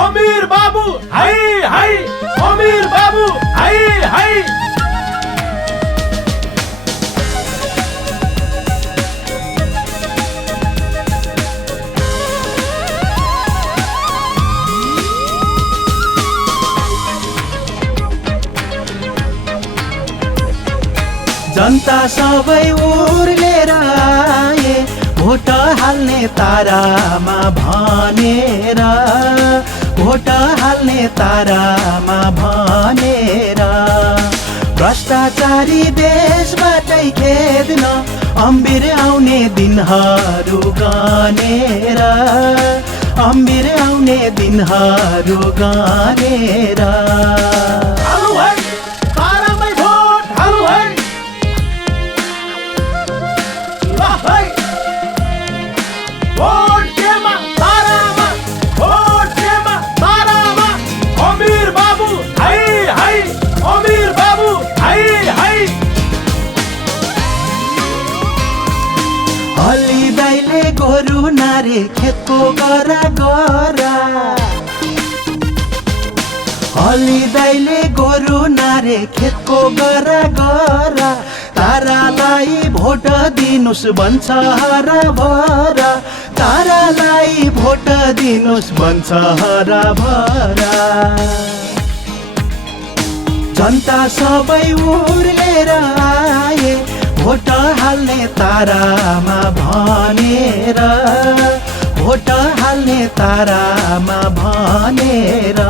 अमीर बाबू हाय हाय, अमीर बाबू हाय हाय। जनता सबै उर्लेर आए भोट हाल्ने तारामा भनेर, भोट हाल्ने तारामा भनेर। भ्रष्टाचारी देशबाटै खेद्न अम्बिर आउने दिनहरू गनेर, अम्बिर आउने दिनहरू गनेर। हालु है तारामै भोट, हालु है भोट केमा तारामा, भोट केमा तारामा। अमीर बाबू हाय हाय, अमीर बाबू हाय हाय। अलि दाइले गोरु नारे खेतको गरा गरा, अलि दाइले गोरु नारे खेतको गरा गरा। तारालाई भोट दिनुस् भन्छ हराभरा, तारालाई भोट दिनुस् भन्छ हराभरा। जनता सबै उर्लेर आए भोट हाल्ने तारामा भनेर, भोट हाल्ने तारामा भनेर।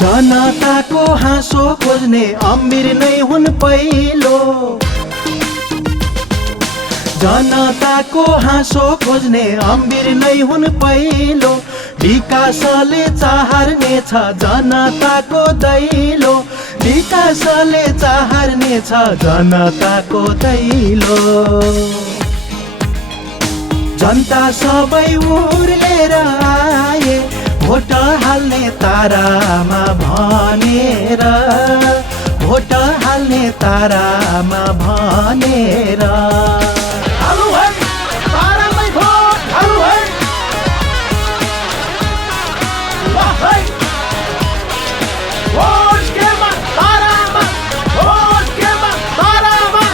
जनताको हाँसो खोज्ने अमीर नै हुन् पहिलो, जनताको हाँसो खोज्ने अमीर नै हुन् पहिलो। विकासले चाहर्नेछ जनताको दैलो, विकासले चाहर्नेछ जनताको दैलो। जनता सबै उर्लेर आए भोट हाल्ने तारामा भनेर, भोट हाल्ने तारामा भनेर। हालु है तारामै भोट, हालु है भोट केमा तारामा, भोट केमा तारामा।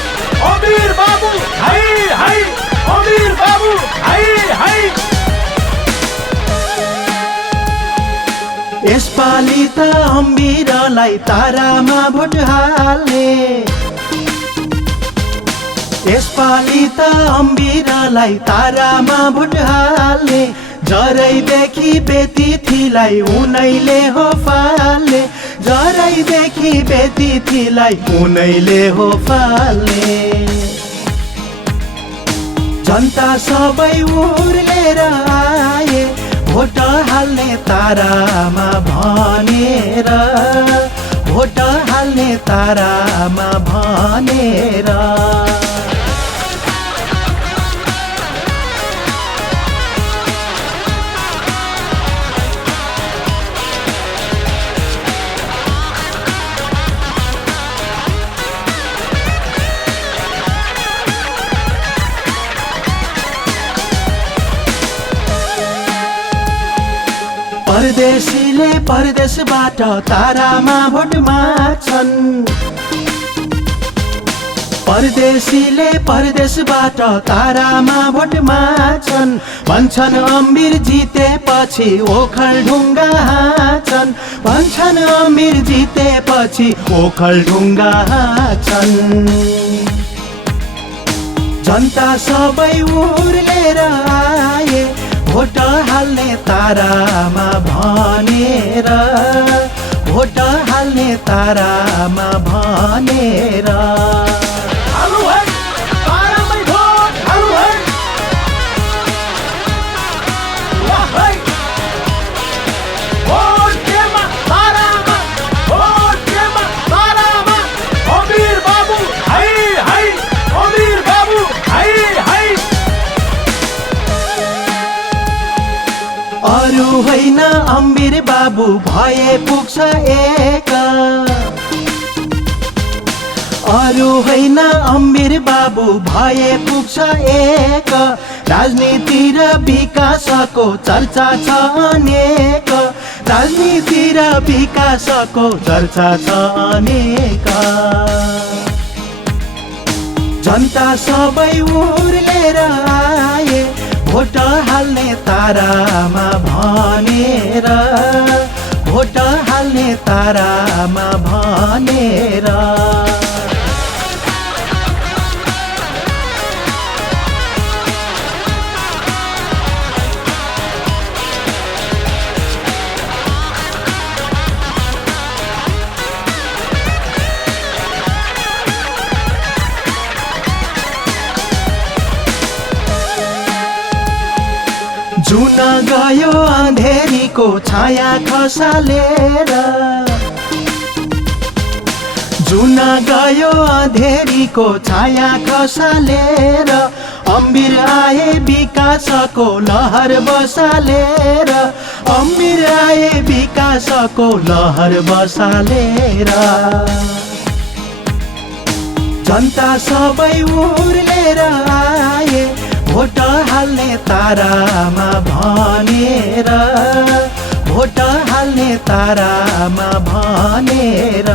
अमीर बाबू हाय हाय, अमीर बाबू हाय हाय। यसपालि त अम्बिरलाई तारामा भोट हाल्ने, यसपालि त अम्बिरलाई तारामा भोट हाल्ने। जरैदेखि बेतिथीलाई उनैले हो फाल्ने, जरैदेखि बेतिथीलाई उनैले हो फाल्ने। जनता सबै उर्लेर आए भोट हाल्ने तारामा भनेर, भोट हाल्ने तारामा भनेर। परदेशीले परदेशबाट तारामा भोट माग्छन्, परदेशीले परदेशबाट तारामा भोट माग्छन्। भन्छन् अमीर जितेपछि ओखलढुङ्गा हाँछन्, भन्छन् अमीर जितेपछि ओखलढुङ्गा हाँछन्। जनता सबै उर्लेर आए भोट हाल्ने तारामा भनेर, भोट हाल्ने तारामा भनेर। हालु है तारामै भोट, हालु है भोट केमा तारामा, भोट केमा तारामा। अमीर बाबू हाय हाय, अमीर बाबू होइन अम्बिर बाबु भए पुग्छ एक अरू होइन अम्बिर बाबु भए पुग्छ एक राजनीति र विकासको चर्चा छ अनेक राजनीति र विकासको चर्चा छ अनेक जनता सबै उर्लेर आए भोट हाल्ने तारामा भनेर भोट हाल्ने तारामा भनेर जुन गयो अँधेरीको छाया खसालेर जुन गयो अँधेरीको छाया खसालेर अम्बिर आए विकासको लहर बसालेर अम्बिर आए विकासको लहर बसालेर जनता सबै उर्लेर आए भोट हाल्ने तारामा भनेर भोट हाल्ने तारामा भनेर